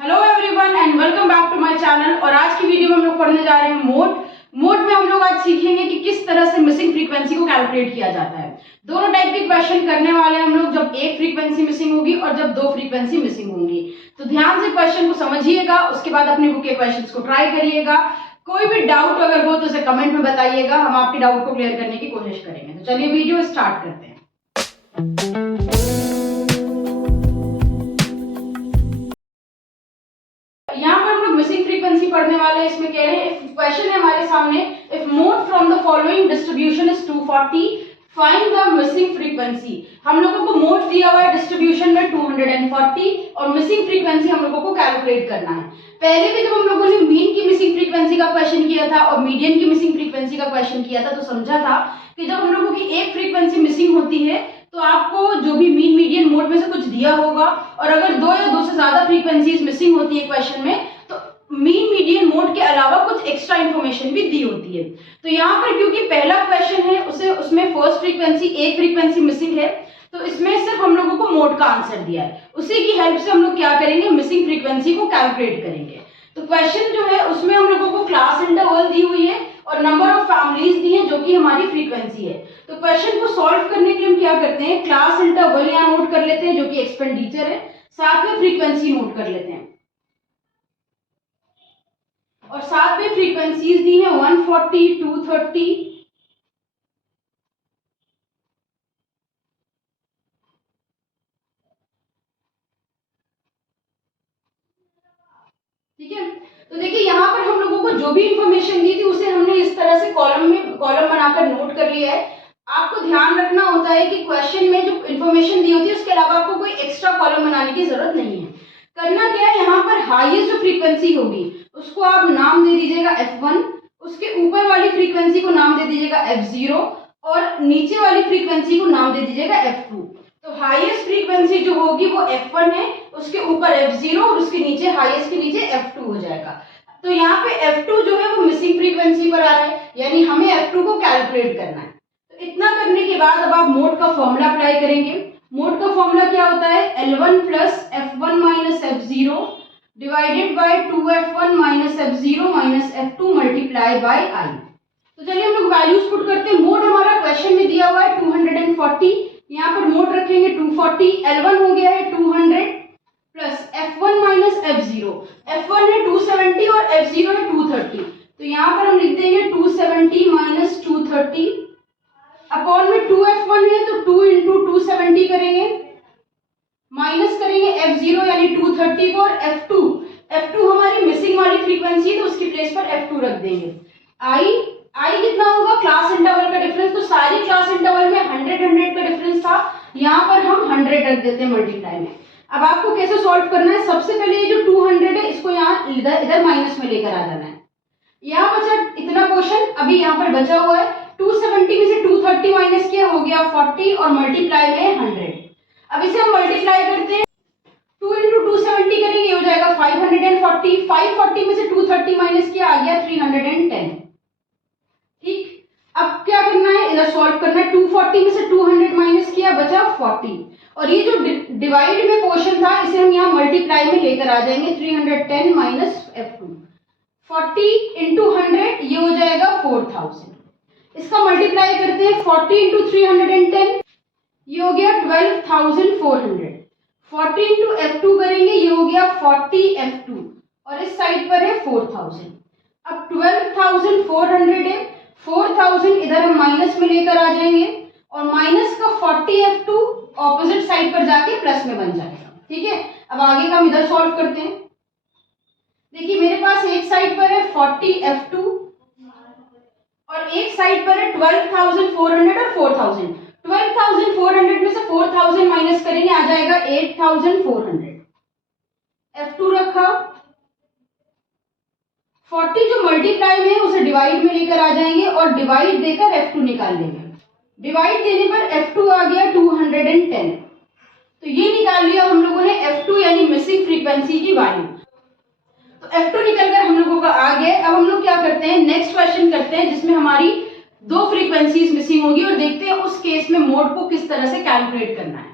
Hello everyone and welcome back to my channel. और आज की वीडियो में हम लोग पढ़ने जा रहे हैं मोड में हम लोग आज सीखेंगे कि किस तरह से मिसिंग फ्रीक्वेंसी को कैलकुलेट किया जाता है। दोनों टाइप के क्वेश्चन करने वाले हैं हम लोग, जब एक फ्रीक्वेंसी मिसिंग होगी और जब दो फ्रीक्वेंसी मिसिंग होंगी। तो ध्यान से क्वेश्चन को समझिएगा, उसके बाद अपनी बुक के क्वेश्चन को ट्राई करिएगा। कोई भी डाउट अगर हो तो उसे कमेंट में बताइएगा, हम आपके डाउट को क्लियर करने की कोशिश करेंगे। तो चलिए वीडियो स्टार्ट करते हैं। यहाँ पर हम लोग मिसिंग फ्रीक्वेंसी पढ़ने वाले हैं। इसमें कह रहे हैं, क्वेश्चन है हमारे सामने, if mode from the following distribution is 240 find the missing frequency. हम लोगों को मोड दिया हुआ है डिस्ट्रीब्यूशन में 240 और मिसिंग फ्रीक्वेंसी हम लोगों को कैलकुलेट करना है। पहले भी जब हम लोगों ने मीन की मिसिंग फ्रीक्वेंसी का क्वेश्चन किया था और मीडियन की मिसिंग फ्रीक्वेंसी का क्वेश्चन किया था तो समझा था कि जब हम लोगों की एक फ्रीक्वेंसी मिसिंग होती है तो आपको जो भी मीन मीडियन मोड में से कुछ दिया होगा, और अगर दो या दो से ज्यादा फ्रीक्वेंसीज मिसिंग होती है क्वेश्चन में तो मीन मीडियन मोड के अलावा कुछ एक्स्ट्रा इंफॉर्मेशन भी दी होती है। तो यहाँ पर क्योंकि पहला क्वेश्चन है उसमें फर्स्ट फ्रीक्वेंसी एक फ्रीक्वेंसी मिसिंग है, तो इसमें सिर्फ हम लोगों को मोड का आंसर दिया है। उसी की हेल्प से हम लोग क्या करेंगे, मिसिंग फ्रीक्वेंसी को कैलकुलेट करेंगे। तो क्वेश्चन जो है उसमें हम लोगों को क्लास इंटरवल दी हुई है और नंबर ऑफ फैमिलीज दी है जो कि हमारी फ्रीक्वेंसी है। तो क्वेश्चन को सॉल्व करने के लिए हम क्या करते हैं, क्लास इंटरवल यहाँ नोट कर लेते हैं जो कि एक्सपेंडिचर है, साथ में फ्रीक्वेंसी नोट कर लेते हैं। और साथ में फ्रीक्वेंसीज दी है 140, 230, ठीक है। तो देखिए यहाँ पर हम लोगों को जो भी इंफॉर्मेशन दी थी उसे हमने इस तरह से कॉलम बनाकर नोट कर लिया है। आपको ध्यान रखना होता है कि क्वेश्चन में जो इंफॉर्मेशन दी होती है उसके अलावा आपको कोई एक्स्ट्रा कॉलम बनाने की जरूरत नहीं है। करना क्या है, यहाँ पर हाईएस्ट जो फ्रीक्वेंसी होगी उसको आप नाम दे दीजिएगा F1, उसके ऊपर वाली फ्रीक्वेंसी को नाम दे दीजिएगा F0 और नीचे वाली फ्रीक्वेंसी को नाम दे दीजिएगा F2। तो हाईएस्ट फ्रीक्वेंसी जो होगी वो F1 है, उसके ऊपर F0 और उसके नीचे हाईएस्ट के नीचे F2 हो जाएगा। तो यहाँ पे F2 जो है वो मिसिंग फ्रीक्वेंसी पर आ रहा है, यानी हमें F2 को कैलकुलेट करना है। तो इतना करने के बाद अब आप मोड का फॉर्मूला अप्लाई करेंगे। मोड का फॉर्मूला क्या होता है, L1 plus F1 minus F0 divided by 2F1 minus F0 minus F2 multiply by I। तो चलिए हम लोग वैल्यूज पुट करते हैं। मोड हमारा क्वेश्चन में दिया हुआ है 240, यहाँ पर मोड रखेंगे 240, L1 हो गया है 200 plus F1 minus F0, F1 है 270 और F0 है 230। तो यहाँ पर हम लिख देंगे 270 माइनस 230 अपॉन में 2F1 है तो 2 इंटू 270 करेंगे, माइनस करेंगे F0 यानी 230 को, और F2 हमारी मिसिंग वाली फ्रीक्वेंसी है तो उसकी प्लेस पर F2 रख देंगे। I कितना होगा, क्लास इंटरवल का डिफरेंस, तो सारी क्लास इंटरवल में 100 का डिफरेंस था, यहाँ पर हम 100 रख देते हैं मल्टीप्लाई में। अब आपको कैसे सॉल्व करना है, सबसे पहले ये जो 200 है इसको यहाँ इधर माइनस में लेकर आ जाना है। यहाँ बचा इतना पोर्शन, अभी यहाँ पर बचा हुआ है 270 में से 230 माइनस किया, हो गया 40 और मल्टीप्लाई में 100। अब इसे हम मल्टीप्लाई करते हैं, 2 इंटू 270 करेंगे, ये हो जाएगा 540, 540 में से 230 माइनस किया, आ गया 310। ठीक, अब क्या करना है, इधर सॉल्व करना है। 240 में से 200 माइनस किया, बचा 40, और ये जो डिवाइड में पोर्शन था इसे हम यहाँ मल्टीप्लाई में लेकर आ जाएंगे। 310 माइनस F2, 40 इंटू 100 ये हो जाएगा 4000। इसका मल्टीप्लाई करते हैं, 40 इंटू 310 ये हो गया 12400, 40 इंटू F2 करेंगे, ये हो गया 40 F2 और इस साइड पर है 4000। अब 12400 है, 4000 इधर हम माइनस में लेकर आ जाएंगे और माइनस का 40 F2 ऑपोजिट साइड पर जाके प्लस में बन जाएगा। ठीक है, अब आगे का हम इधर सॉल्व करते हैं। देखिए मेरे पास एक साइड पर है 40 F2 और एक साइड पर है 12400 और 4000। 12400 में से 4000 माइनस करेंगे, आ जाएगा 8400। F2 रखा, 40 जो मल्टीप्लाई में है उसे डिवाइड में लेकर आ जाएंगे और डिवाइड देकर F2 निकाल लेंगे। डिवाइड देने पर F2 आ गया 210। तो ये निकाल लिया हम लोगों ने F2 यानी मिसिंग फ्रीक्वेंसी की वैल्यू। तो F2 निकलकर हम लोगों का आ गया। अब हम लोग क्या करते हैं, नेक्स्ट क्वेश्चन करते हैं जिसमें हमारी दो फ्रीक्वेंसीज मिसिंग होगी और देखते हैं उस केस में मोड को किस तरह से कैलकुलेट करना है।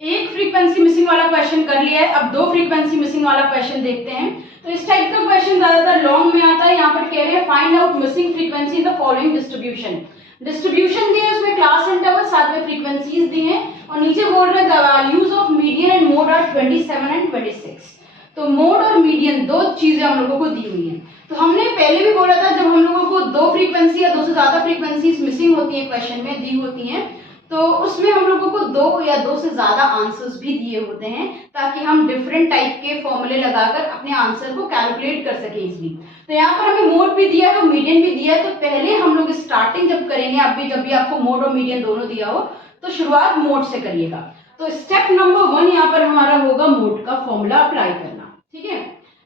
एक फ्रीक्वेंसी मिसिंग वाला क्वेश्चन कर लिया है, अब दो फ्रीक्वेंसी मिसिंग वाला क्वेश्चन देखते हैं। तो इस टाइप का क्वेश्चन ज्यादातर लॉन्ग में आता है। यहाँ पर कह रहे हैं find out missing frequency in the following distribution. Distribution दिए उसमें क्लास इंटरवल साथ में फ्रीक्वेंसीज दी हैं और नीचे बोल रहे हैं the values of median and mode are 27 and 26। तो मोड और मीडियन दो चीजें हम लोगों को दी हुई हैं। तो हमने पहले भी बोला था जब हम लोगों को दो फ्रीक्वेंसी या दो से ज्यादा फ्रीक्वेंसीज मिसिंग होती हैं क्वेश्चन में दी होती हैं तो उसमें हम लोगों को दो या दो से ज्यादा आंसर्स भी दिए होते हैं ताकि हम डिफरेंट टाइप के फॉर्मूले लगाकर अपने आंसर को कैलकुलेट कर सके इजीली। तो यहाँ पर हमें मोड भी दिया है और मीडियन भी दिया है। तो पहले हम लोग स्टार्टिंग जब करेंगे आप भी जब भी आपको मोड और मीडियन दोनों दिया हो तो शुरुआत मोड से करिएगा। तो स्टेप नंबर 1 यहाँ पर हमारा होगा मोड का फॉर्मूला अप्लाई करना। ठीक है,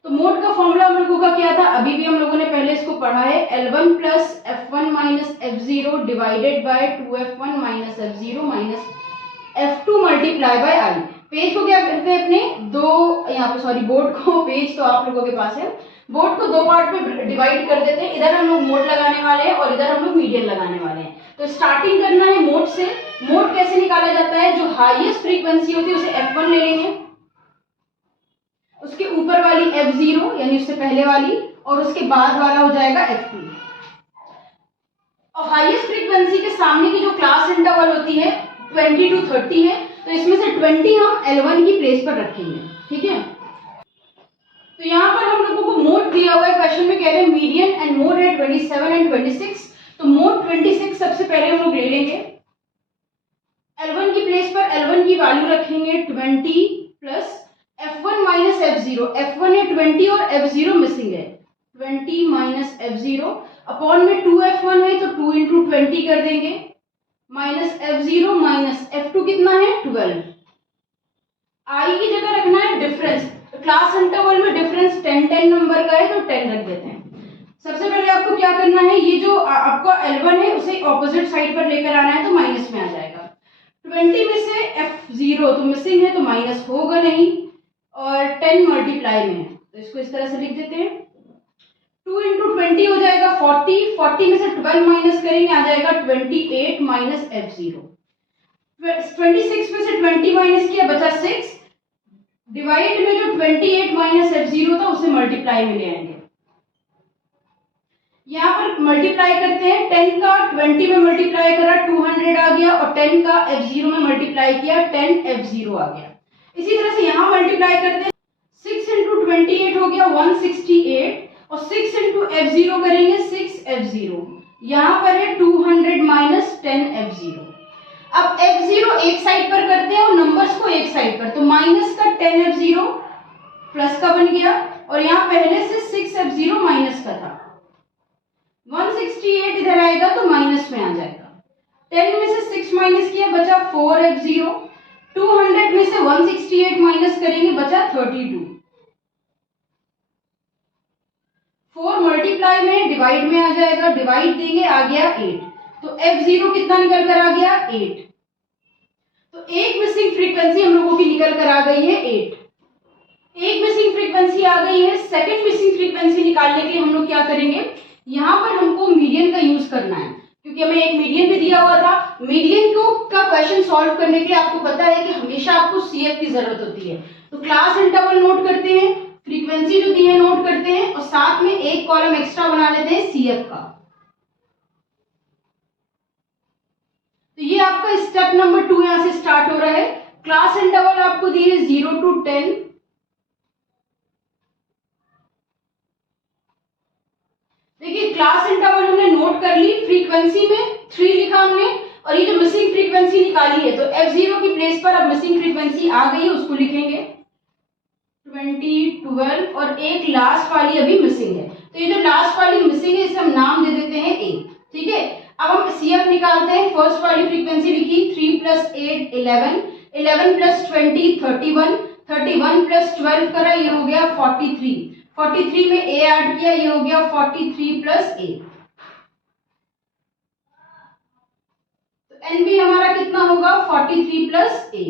तो मोड का फॉर्मूला हम लोगों का क्या था, अभी भी हम लोगों ने पहले इसको पढ़ा है, L1 plus F1 minus F0 divided by 2F1 minus F0 minus F2 multiply by I। Page को क्या करते हैं अपने दो, यहाँ पे सॉरी बोर्ड को, पेज तो आप लोगों के पास है, बोर्ड को दो पार्ट में डिवाइड कर देते हैं। इधर हम लोग मोड लगाने वाले हैं और इधर हम लोग मीडियन लगाने वाले हैं। तो स्टार्टिंग करना है मोड से। मोड कैसे निकाला जाता है, जो हाईएस्ट फ्रीक्वेंसी होती है उसे F1 ले लेंगे, उसके ऊपर वाली F0 यानी उससे पहले वाली और उसके बाद वाला हो जाएगा F2। और हाईएस्ट फ्रीक्वेंसी के सामने की जो क्लास इंटरवल होती है 20 to 30 है, तो इसमें से 20 हम L1 की प्लेस पर रखेंगे। ठीक है, तो यहाँ पर हम लोगों को मोड दिया हुआ है, क्वेश्चन में कह रहे हैं मीडियन एंड मोड है 27 एंड 26। तो मोड 26 सबसे पहले हम लोग ले लेंगे, L1 की प्लेस पर L1 की वैल्यू रखेंगे 20 plus F1 minus F0। F1 है 20 और F0 मिसिंग है, 20 माइनस F0 अपॉन में 2F1 है तो 2 इंटू 20 कर देंगे माइनस F0 माइनस F2 कितना है 12। I की जगह रखना है डिफरेंस, क्लास इंटरवल में डिफरेंस 10 नंबर का है तो 10 रख देते हैं। सबसे पहले आपको क्या करना है, ये जो आपका L1 है उसे ऑपोजिट साइड पर लेकर आना है तो माइनस में आ जाएगा। 20 में से F0 तो मिसिंग है तो माइनस होगा नहीं और 10 मल्टीप्लाई में है तो इसको इस तरह से लिख देते हैं। 2 इंटू 20 हो जाएगा 40, 40 में से 12 माइनस करेंगे आ जाएगा 28 माइनस F0। 26 में से 20 माइनस किया बचा 6, डिवाइड में जो 28 माइनस F0 था उसे मल्टीप्लाई में ले आएंगे। यहाँ पर मल्टीप्लाई करते हैं, 10 का 20 में मल्टीप्लाई करा 200 आ गया और 10 का F0 में मल्टीप्लाई किया 10 F0 आ गया। इसी तरह से यहाँ मल्टीप्लाई करते हैं, 6 इंटू 28 हो गया 168 और 6 इंटू F0 करेंगे 6 F0। यहाँ पर है 200 माइनस 10 F0। अब F0 एक साइड पर करते हैं और नंबर्स को एक साइड पर, तो माइनस का 10 F0 प्लस का बन गया और यहाँ पहले से 6 F0 माइनस का था। 168 इधर आएगा तो माइनस में आ जाएगा। 10 में से 6 माइनस किया बचा 4 F0। 200 में से 168 माइनस करेंगे बचा 32। 4 मल्टीप्लाई में डिवाइड में आ जाएगा, डिवाइड देंगे आ गया 8। तो F0 कितना निकल कर आ गया 8। तो एक मिसिंग फ्रीक्वेंसी हम लोगों की निकल कर आ गई है 8। एक मिसिंग फ्रीक्वेंसी आ गई है। सेकंड मिसिंग फ्रीक्वेंसी निकालने के लिए हम लोग क्या करेंगे, यहाँ पर हमको मीडियन का यूज करना है क्योंकि हमें एक मीडियन भी दिया हुआ था। मीडियन को का क्वेश्चन सॉल्व करने के लिए आपको पता है कि हमेशा आपको CF की जरूरत होती है। तो क्लास इंटरवल नोट करते हैं, फ्रीक्वेंसी जो दी है नोट करते हैं और साथ में एक कॉलम एक्स्ट्रा बना लेते हैं CF का। तो ये आपका स्टेप नंबर 2 यहां से स्टार्ट हो रहा है। क्लास इंटरवल आपको दी है 0 to 10। देखिए क्लास इंटरवल हमने नोट कर ली, फ्रीक्वेंसी में 3 लिखा हमने और ये जो मिसिंग फ्रीक्वेंसी निकाली है तो F0 की प्लेस पर अब मिसिंग फ्रीक्वेंसी आ गई है उसको लिखेंगे 20, 12 और एक लास्ट वाली अभी मिसिंग है। तो ये जो लास्ट वाली मिसिंग है इसे हम नाम दे देते हैं A। ठीक है, अब हम CF निकालते हैं। फर्स्ट वाली फ्रीक्वेंसी लिखी 3 प्लस 8 11, 11 प्लस 20 31, 31 प्लस 12 करा ये हो गया 43, 43 में A ऐड किया ये हो गया 43 प्लस A। तो NB हमारा कितना होगा 43 प्लस A।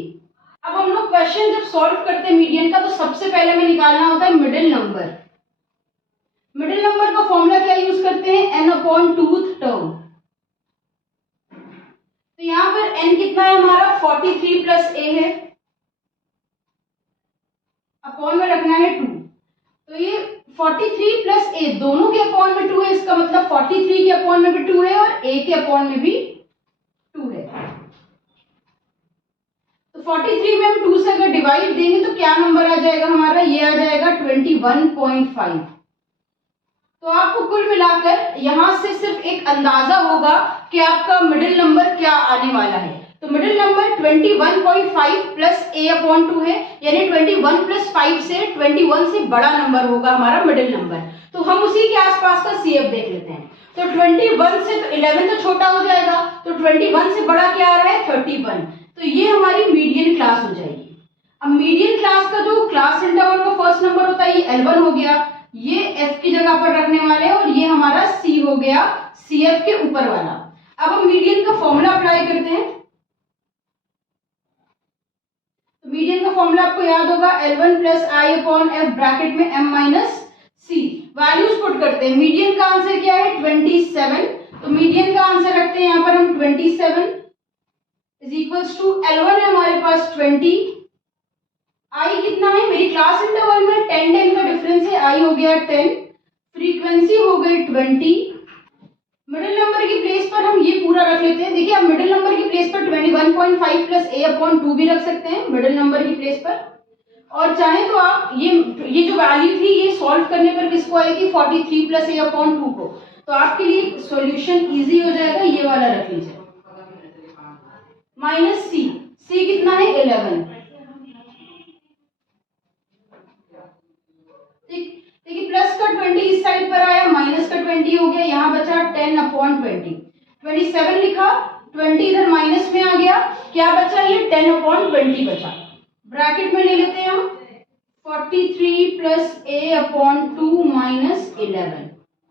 अब हम लोग क्वेश्चन जब सॉल्व करते हैं मीडियन का तो सबसे पहले हमें निकालना होता है मिडिल नंबर। मिडिल नंबर का फॉर्मूला क्या यूज करते हैं, n अपॉन 2th टर्म। तो यहाँ पर n कितना है हमारा 43 प्लस A है। अपॉन में रखना है 2। तो ये 43 प्लस ए दोनों के अपॉन में 2 है, इसका मतलब 43 के अपॉन में भी 2 है और ए के अपॉन में भी 2 है। तो 43 में हम 2 से अगर डिवाइड देंगे तो क्या नंबर आ जाएगा हमारा, ये आ जाएगा 21.5। तो आपको कुल मिलाकर यहां से सिर्फ एक अंदाजा होगा कि आपका मिडिल नंबर क्या आने वाला है। तो मिडिल नंबर 21.5 प्लस ए अपॉन 2 है, यानी 21 प्लस 5 से 21 से बड़ा नंबर होगा हमारा मिडिल नंबर। तो हम उसी के आसपास का सीएफ देख लेते हैं। तो 21 से 11 तो छोटा हो जाएगा, तो 21 से बड़ा क्या आ रहा है 31। तो ये हमारी मीडियन क्लास हो जाएगी। अब मीडियन क्लास का जो क्लास इंटरवल का फर्स्ट नंबर होता है ये L1 हो गया, ये F की जगह पर रखने वाले हैं, और ये हमारा C हो गया CF के ऊपर वाला। अब हम मीडियन का फॉर्मूला अप्लाई करते हैं। तो मीडियन का फॉर्मूला आपको याद होगा L1 प्लस आई अपॉन एफ ब्रैकेट में M माइनस सी। वैल्यूज पुट करते हैं। मीडियन का आंसर क्या है 27। तो मीडियन का आंसर रखते हैं यहाँ पर हम 27 इज इक्वल्स टू L1 है हमारे पास 20, आई कितना है मेरी क्लास इंटरवल में 10 का डिफरेंस है, आई हो गया 10, फ्रीक्वेंसी हो गई 20। मिडिल नंबर की प्लेस पर हम ये पूरा रख लेते हैं। देखिए आप मिडिल नंबर की प्लेस पर 21.5 प्लस ए अपॉन 2 भी रख सकते हैं मिडिल नंबर की प्लेस पर, और चाहे तो आप ये जो वैल्यू थी ये सॉल्व करने पर किसको आएगी 43 प्लस ए अपॉन 2 को। तो आपके लिए सॉल्यूशन इजी हो जाएगा, ये वाला रख लीजिए माइनस सी। सी कितना है 11। देखिए प्लस का 20 इस साइड पर आया, माइनस का 20 हो गया, यहाँ बचा 10 अपॉन 20। 27 लिखा, 20 इधर माइनस में आ गया, क्या बचा ये 10 अपॉन 20 बचा। ब्रैकेट में ले लेते हैं हम 43 प्लस ए अपॉन 2 माइनस 11।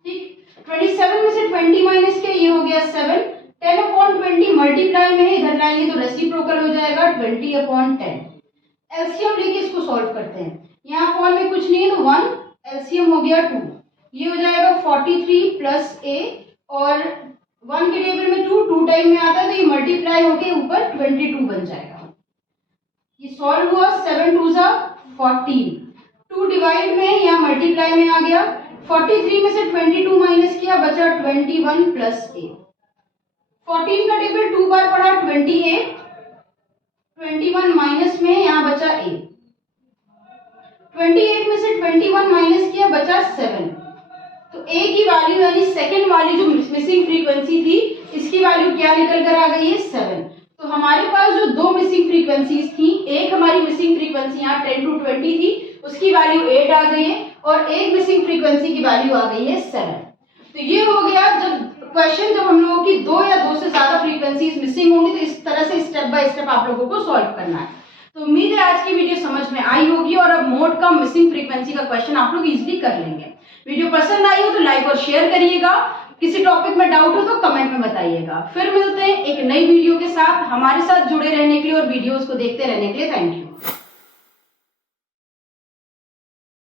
ठीक, 27 में से 20 माइनस किया, ये हो गया 7। 10 अपॉन 20 मल्टीप्लाई में है, इधर लाएंगे तो रेसिप्रोकल हो जाएगा 20 अपॉन 10। एलसीएम लेके इसको सॉल्व करते हैं। यहाँ अपॉन में कुछ नहीं है तो 1, एलसीएम हो गया 2, ये हो जाएगा 43 प्लस ए, और 1 के टेबल में 2 टाइम में आता है तो ये मल्टीप्लाई होके ऊपर 22 बन जाएगा। ये सॉल्व हुआ, 7 2 जा 14, 2 डिवाइड में या मल्टीप्लाई में आ गया। 43 में से 22 माइनस किया, बचा 21 प्लस ए। 14 का टेबल 2 बार पढ़ा 28, 21 माइनस में यहाँ बचा ए। 28 में से 21 माइनस किया, बचा 7। तो ए की वैल्यू यानी सेकंड वाली जो मिसिंग फ्रीक्वेंसी थी इसकी वैल्यू क्या निकल कर आ गई है 7। तो हमारे पास जो दो मिसिंग फ्रीक्वेंसीज थी, एक हमारी मिसिंग फ्रीक्वेंसी यहाँ 10 to 20 थी, उसकी वैल्यू 8 आ गई है, और एक मिसिंग फ्रीक्वेंसी की वैल्यू आ गई है 7। तो ये हो गया जब हम लोगों की 2 या 2 से ज्यादा फ्रीक्वेंसीज मिसिंग होंगी तो इस तरह से स्टेप बाय स्टेप आप लोगों को सॉल्व करना है। तो उम्मीद है आज की वीडियो समझ में आई होगी, और अब मोड का मिसिंग फ्रीक्वेंसी का क्वेश्चन आप लोग इजीली कर लेंगे। वीडियो पसंद आई हो तो लाइक और शेयर करिएगा, किसी टॉपिक में डाउट हो तो कमेंट में बताइएगा। फिर मिलते हैं एक नई वीडियो के साथ। हमारे साथ जुड़े रहने के लिए और वीडियोस को देखते रहने के लिए थैंक यू।